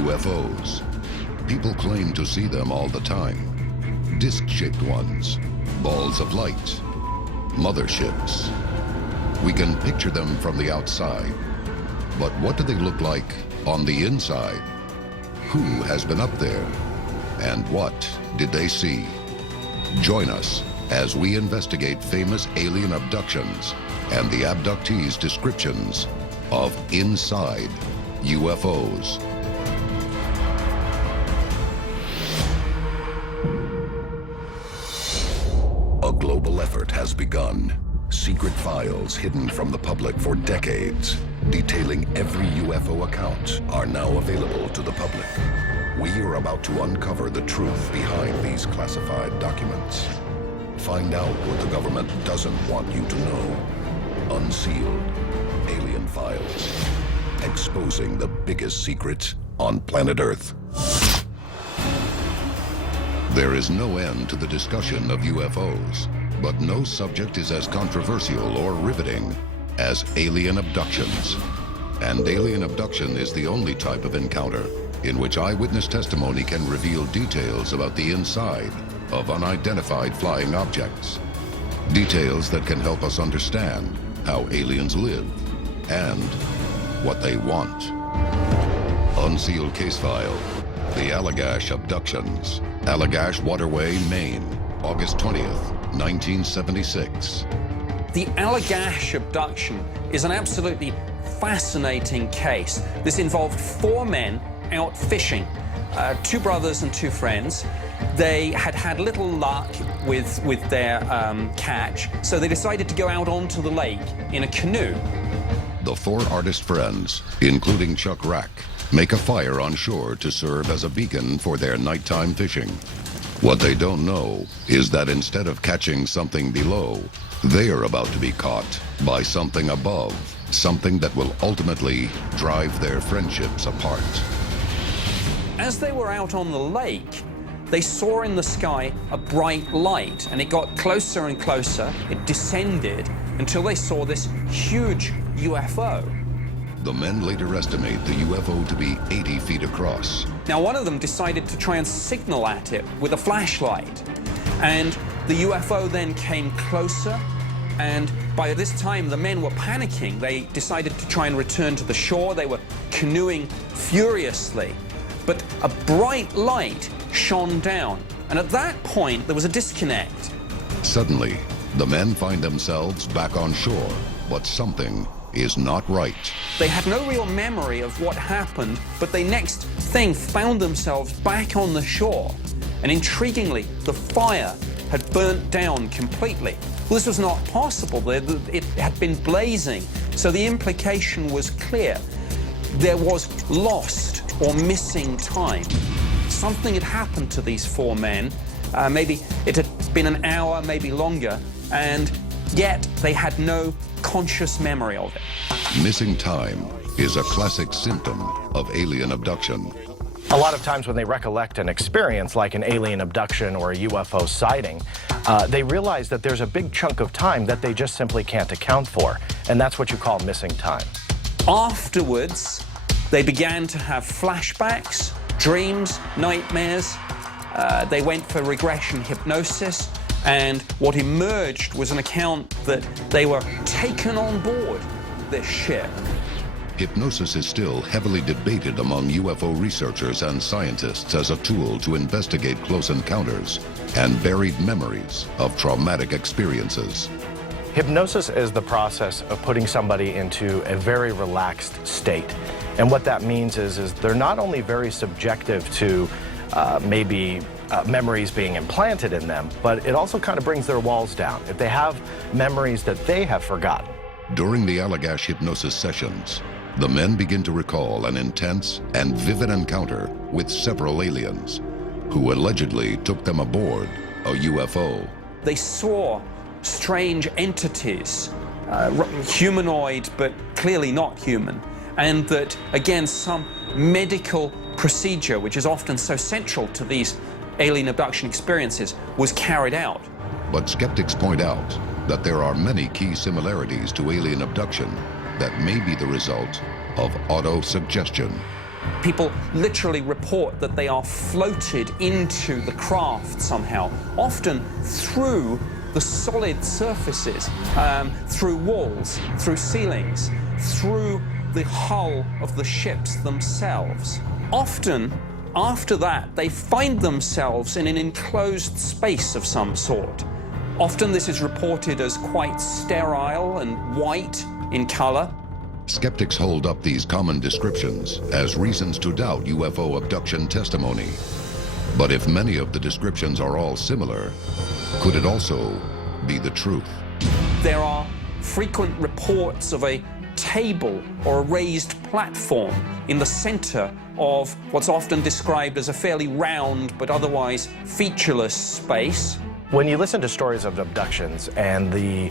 UFOs. People claim to see them all the time. Disc-shaped ones, balls of light, motherships. We can picture them from the outside. But what do they look like on the inside? Who has been up there? And what did they see? Join us as we investigate famous alien abductions and the abductees' descriptions of inside UFOs. A global effort has begun. Secret files hidden from the public for decades, detailing every UFO account, are now available to the public. We are about to uncover the truth behind these classified documents. Find out what the government doesn't want you to know. Unsealed Alien Files. Exposing the biggest secret on planet Earth. There is no end to the discussion of UFOs, but no subject is as controversial or riveting as alien abductions. And alien abduction is the only type of encounter in which eyewitness testimony can reveal details about the inside of unidentified flying objects. Details that can help us understand how aliens live and what they want. Unsealed case file, the Allagash abductions. Allagash Waterway, Maine, August 20th, 1976. The Allagash abduction is an absolutely fascinating case. This involved 4 men out fishing, 2 brothers and 2 friends. They had had little luck with their catch, so they decided to go out onto the lake in a canoe. The 4 artist friends, including Chuck Rack, make a fire on shore to serve as a beacon for their nighttime fishing. What they don't know is that instead of catching something below, they are about to be caught by something above, something that will ultimately drive their friendships apart. As they were out on the lake, they saw in the sky a bright light, and it got closer and closer. It descended until they saw this huge UFO. The men later estimate the UFO to be 80 feet across. Now, one of them decided to try and signal at it with a flashlight, and the UFO then came closer, and by this time the men were panicking. They decided to try and return to the shore. They were canoeing furiously, but a bright light shone down, and at that point there was a disconnect. Suddenly, the men find themselves back on shore, but something is not right. They had no real memory of what happened, but they next thing found themselves back on the shore. And intriguingly, the fire had burnt down completely. Well, this was not possible. It had been blazing, so the implication was clear. There was lost or missing time. Something had happened to these 4 men. Maybe it had been an hour, maybe longer, and yet they had no conscious memory of it. Missing time is a classic symptom of alien abduction. A lot of times when they recollect an experience like an alien abduction or a UFO sighting, they realize that there's a big chunk of time that they just simply can't account for, and that's what you call missing time. Afterwards, they began to have flashbacks, dreams, nightmares. They went for regression hypnosis, and what emerged was an account that they were taken on board this ship. Hypnosis is still heavily debated among UFO researchers and scientists as a tool to investigate close encounters and buried memories of traumatic experiences. Hypnosis is the process of putting somebody into a very relaxed state. And what that means is they're not only very subjective to maybe memories being implanted in them, but it also kind of brings their walls down. If they have memories that they have forgotten. During the Allagash hypnosis sessions, the men begin to recall an intense and vivid encounter with several aliens who allegedly took them aboard a UFO. They saw strange entities, humanoid but clearly not human, and that, again, some medical procedure, which is often so central to these alien abduction experiences, was carried out. But skeptics point out that there are many key similarities to alien abduction that may be the result of autosuggestion. People literally report that they are floated into the craft somehow, often through the solid surfaces, through walls, through ceilings, through the hull of the ships themselves. Often, after that, they find themselves in an enclosed space of some sort. Often this is reported as quite sterile and white in color. Skeptics hold up these common descriptions as reasons to doubt UFO abduction testimony. But if many of the descriptions are all similar, could it also be the truth? There are frequent reports of a table or a raised platform in the center of what's often described as a fairly round but otherwise featureless space. When you listen to stories of abductions and the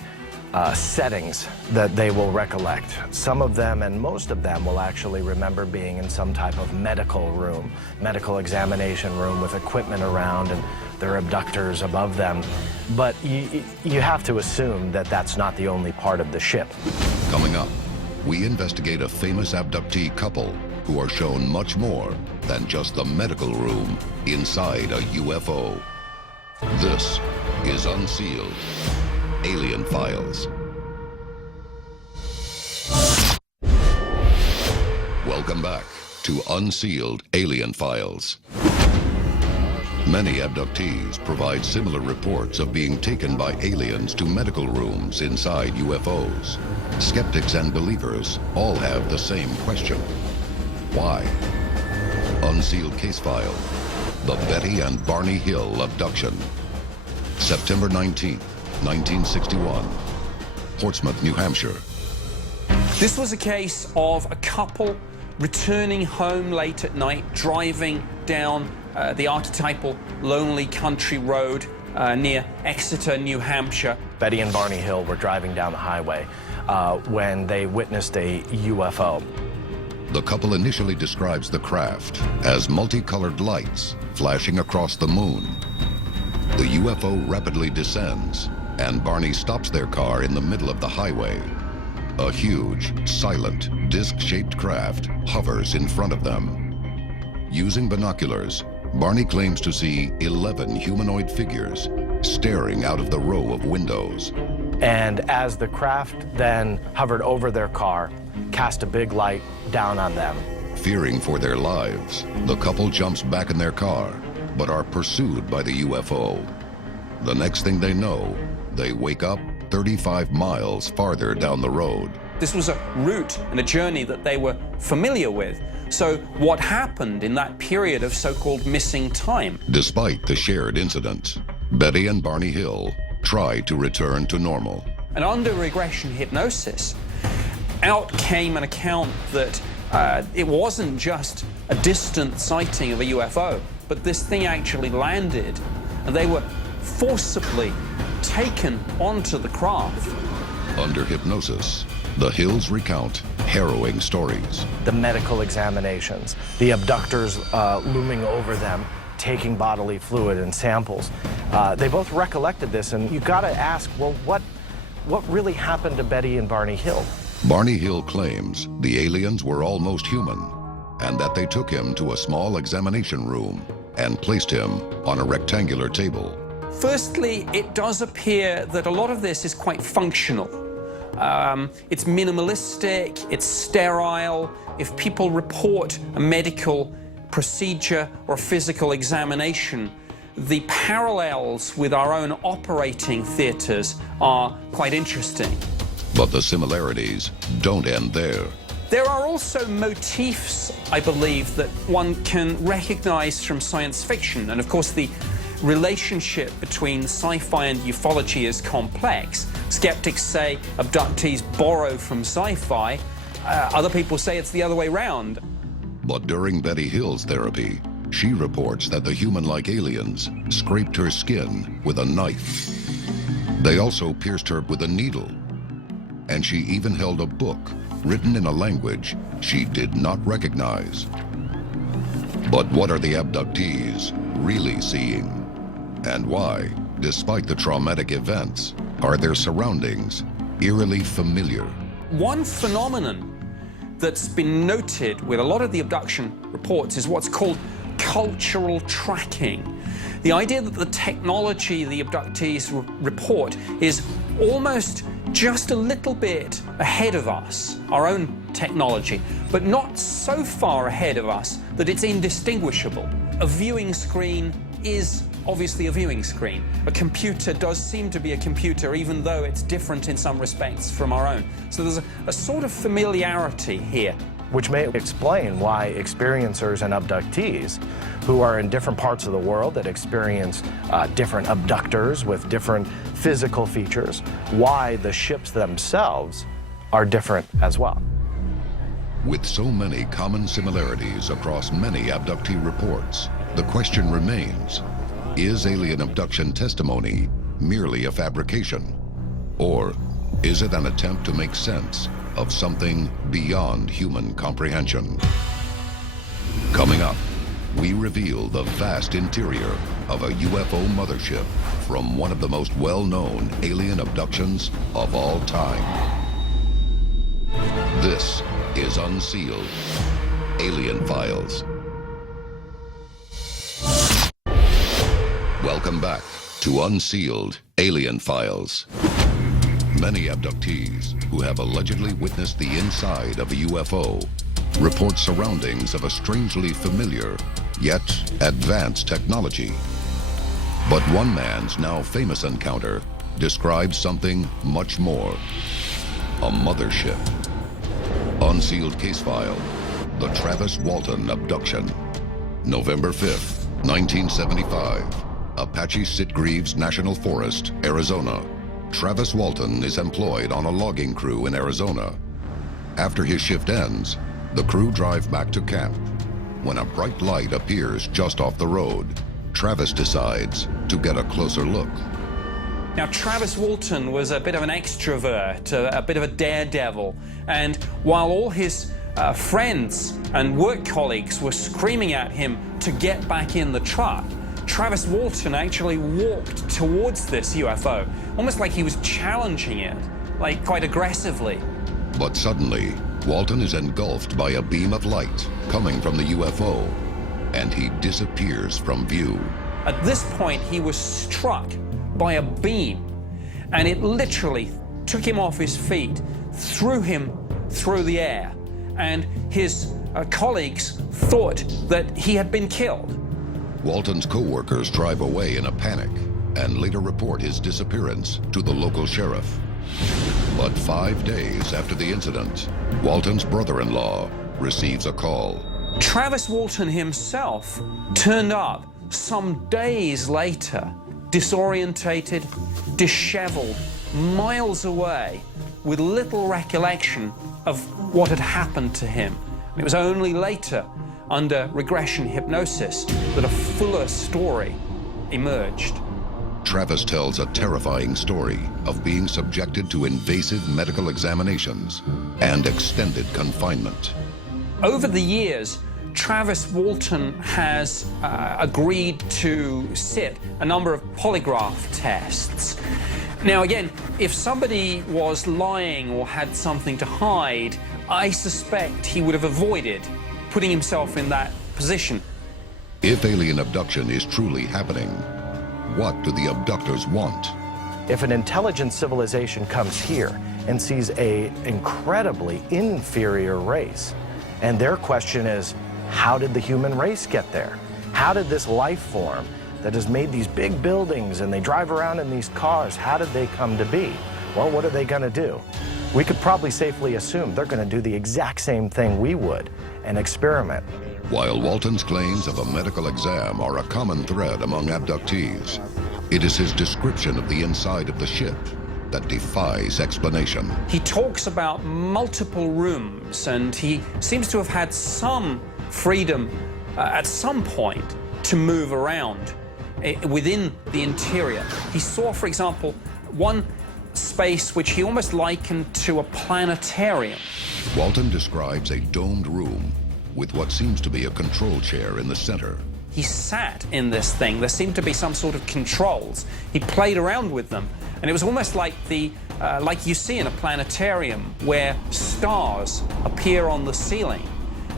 settings that they will recollect, some of them and most of them will actually remember being in some type of medical room, medical examination room with equipment around and their abductors above them. But you have to assume that that's not the only part of the ship. Coming up, we investigate a famous abductee couple who are shown much more than just the medical room inside a UFO. This is Unsealed Alien Files. Welcome back to Unsealed Alien Files. Many abductees provide similar reports of being taken by aliens to medical rooms inside UFOs. Skeptics and believers all have the same question. Why? Unsealed case file. The Betty and Barney Hill abduction. September 19th, 1961. Portsmouth, New Hampshire. This was a case of a couple returning home late at night, driving down the archetypal lonely country road near Exeter, New Hampshire. Betty and Barney Hill were driving down the highway when they witnessed a UFO. The couple initially describes the craft as multicolored lights flashing across the moon. The UFO rapidly descends, and Barney stops their car in the middle of the highway. A huge, silent, disc-shaped craft hovers in front of them. Using binoculars, Barney claims to see 11 humanoid figures staring out of the row of windows. And as the craft then hovered over their car, cast a big light down on them. Fearing for their lives, the couple jumps back in their car, but are pursued by the UFO. The next thing they know, they wake up 35 miles farther down the road. This was a route and a journey that they were familiar with. So what happened in that period of so-called missing time? Despite the shared incident, Betty and Barney Hill try to return to normal. And under regression hypnosis, out came an account that it wasn't just a distant sighting of a UFO, but this thing actually landed, and they were forcibly taken onto the craft. Under hypnosis, the Hills recount harrowing stories. The medical examinations, the abductors looming over them, taking bodily fluid and samples. They both recollected this, and you gotta ask, well, what really happened to Betty and Barney Hill? Barney Hill claims the aliens were almost human, and that they took him to a small examination room and placed him on a rectangular table. Firstly, it does appear that a lot of this is quite functional. It's minimalistic, it's sterile. If people report a medical procedure or physical examination, the parallels with our own operating theaters are quite interesting. But the similarities don't end there. There are also motifs, I believe, that one can recognize from science fiction. And of course, the relationship between sci-fi and ufology is complex. Skeptics say abductees borrow from sci-fi. Other people say it's the other way around. But during Betty Hill's therapy, she reports that the human-like aliens scraped her skin with a knife. They also pierced her with a needle. And she even held a book written in a language she did not recognize. But what are the abductees really seeing? And why, despite the traumatic events, are their surroundings eerily familiar? One phenomenon that's been noted with a lot of the abduction reports is what's called cultural tracking. The idea that the technology the abductees report is almost just a little bit ahead of us, our own technology, but not so far ahead of us that it's indistinguishable. A viewing screen is obviously a viewing screen. A computer does seem to be a computer, even though it's different in some respects from our own. So there's a sort of familiarity here. Which may explain why experiencers and abductees who are in different parts of the world that experience different abductors with different physical features, why the ships themselves are different as well. With so many common similarities across many abductee reports, the question remains, is alien abduction testimony merely a fabrication? Or is it an attempt to make sense of something beyond human comprehension? Coming up, we reveal the vast interior of a UFO mothership from one of the most well-known alien abductions of all time. This is Unsealed Alien Files. Welcome back to Unsealed Alien Files. Many abductees who have allegedly witnessed the inside of a UFO report surroundings of a strangely familiar, yet advanced technology. But one man's now famous encounter describes something much more. A mothership. Unsealed case file, the Travis Walton abduction. November 5th, 1975, Apache Sitgreaves National Forest, Arizona. Travis Walton is employed on a logging crew in Arizona. After his shift ends, the crew drive back to camp. When a bright light appears just off the road, Travis decides to get a closer look. Now, Travis Walton was a bit of an extrovert, a bit of a daredevil, and while all his friends and work colleagues were screaming at him to get back in the truck, Travis Walton actually walked towards this UFO, almost like he was challenging it, like quite aggressively. But suddenly, Walton is engulfed by a beam of light coming from the UFO, and he disappears from view. At this point, he was struck by a beam, and it literally took him off his feet, threw him through the air, and his colleagues thought that he had been killed. Walton's co-workers drive away in a panic and later report his disappearance to the local sheriff. But 5 days after the incident, Walton's brother-in-law receives a call. Travis Walton himself turned up some days later, disorientated, disheveled, miles away, with little recollection of what had happened to him. It was only later, under regression hypnosis, that a fuller story emerged. Travis tells a terrifying story of being subjected to invasive medical examinations and extended confinement. Over the years, Travis Walton has agreed to sit a number of polygraph tests. Now again, if somebody was lying or had something to hide, I suspect he would have avoided putting himself in that position. If alien abduction is truly happening, what do the abductors want? If an intelligent civilization comes here and sees an incredibly inferior race, and their question is, how did the human race get there? How did this life form that has made these big buildings and they drive around in these cars, how did they come to be? Well, what are they going to do? We could probably safely assume they're going to do the exact same thing we would and experiment. While Walton's claims of a medical exam are a common thread among abductees, it is his description of the inside of the ship that defies explanation. He talks about multiple rooms, and he seems to have had some freedom at some point to move around within the interior. He saw, for example, one space which he almost likened to a planetarium. Walton describes a domed room with what seems to be a control chair in the center. he sat in this thing. There seemed to be some sort of controls. He played around with them, and it was almost like like you see in a planetarium where stars appear on the ceiling.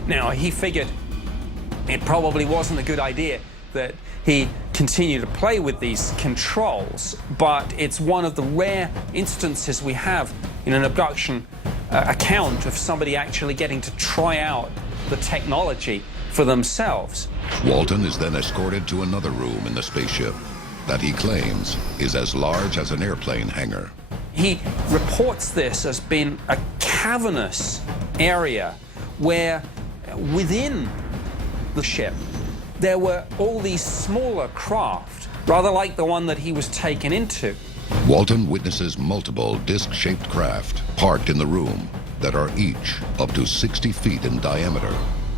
Now, he figured it probably wasn't a good idea that he continued to play with these controls, but it's one of the rare instances we have in an abduction account of somebody actually getting to try out the technology for themselves. Walton is then escorted to another room in the spaceship that he claims is as large as an airplane hangar. He reports this as being a cavernous area where within the ship there were all these smaller craft, rather like the one that he was taken into. Walton witnesses multiple disc-shaped craft parked in the room that are each up to 60 feet in diameter.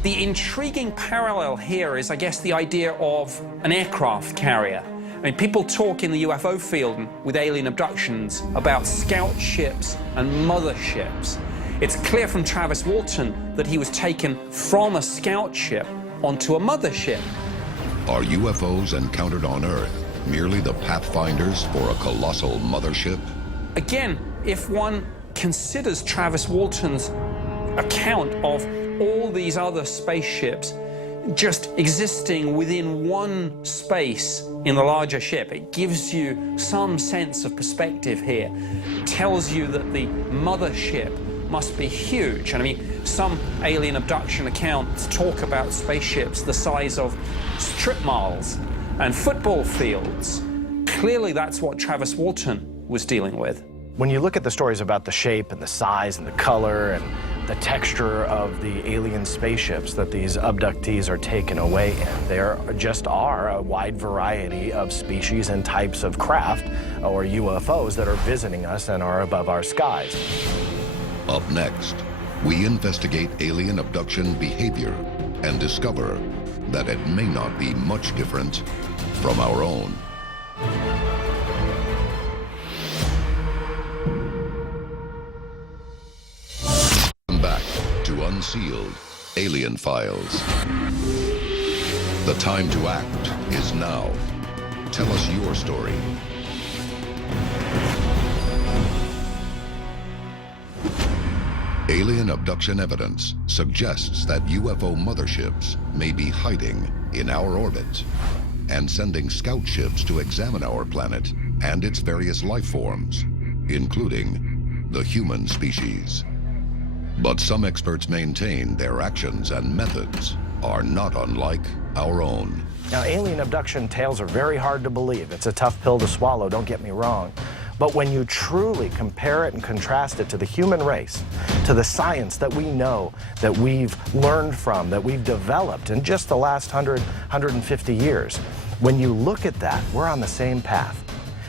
The intriguing parallel here is, I guess, the idea of an aircraft carrier. I mean, people talk in the UFO field with alien abductions about scout ships and motherships. It's clear from Travis Walton that he was taken from a scout ship onto a mothership. Are UFOs encountered on Earth merely the pathfinders for a colossal mothership? Again, if one considers Travis Walton's account of all these other spaceships just existing within one space in the larger ship, it gives you some sense of perspective here. It tells you that the mothership must be huge. And I mean, some alien abduction accounts talk about spaceships the size of strip malls and football fields. Clearly, that's what Travis Walton was dealing with. When you look at the stories about the shape and the size and the color and the texture of the alien spaceships that these abductees are taken away in, there just are a wide variety of species and types of craft, or UFOs, that are visiting us and are above our skies. Up next, we investigate alien abduction behavior and discover that it may not be much different from our own. Welcome back to Unsealed Alien Files. The time to act is now. Tell us your story. Alien abduction evidence suggests that UFO motherships may be hiding in our orbit and sending scout ships to examine our planet and its various life forms, including the human species. But some experts maintain their actions and methods are not unlike our own. Now, alien abduction tales are very hard to believe. It's a tough pill to swallow, don't get me wrong. But when you truly compare it and contrast it to the human race, to the science that we know, that we've learned from, that we've developed in just the last 150 years, when you look at that, we're on the same path.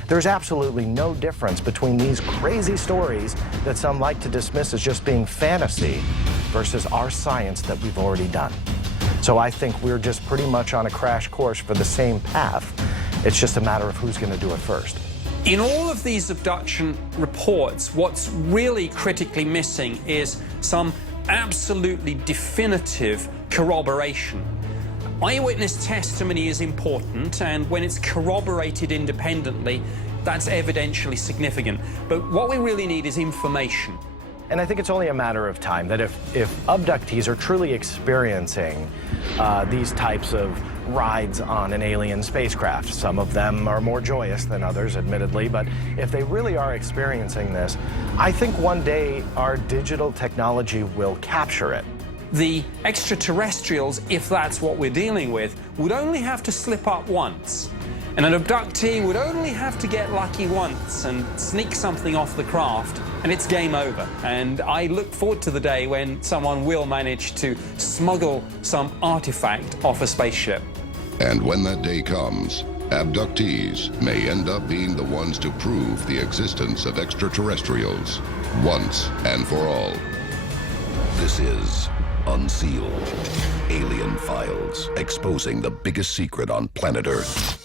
There's absolutely no difference between these crazy stories that some like to dismiss as just being fantasy versus our science that we've already done. So I think we're just pretty much on a crash course for the same path. It's just a matter of who's going to do it first. In all of these abduction reports, what's really critically missing is some absolutely definitive corroboration. Eyewitness testimony is important, and when it's corroborated independently, that's evidentially significant. But what we really need is information. And I think it's only a matter of time that if abductees are truly experiencing these types of rides on an alien spacecraft, some of them are more joyous than others, admittedly, but if they really are experiencing this, I think one day our digital technology will capture it. The extraterrestrials, if that's what we're dealing with, would only have to slip up once. And an abductee would only have to get lucky once and sneak something off the craft, and it's game over. And I look forward to the day when someone will manage to smuggle some artifact off a spaceship. And when that day comes, abductees may end up being the ones to prove the existence of extraterrestrials once and for all. This is Unsealed Alien Files, exposing the biggest secret on planet Earth.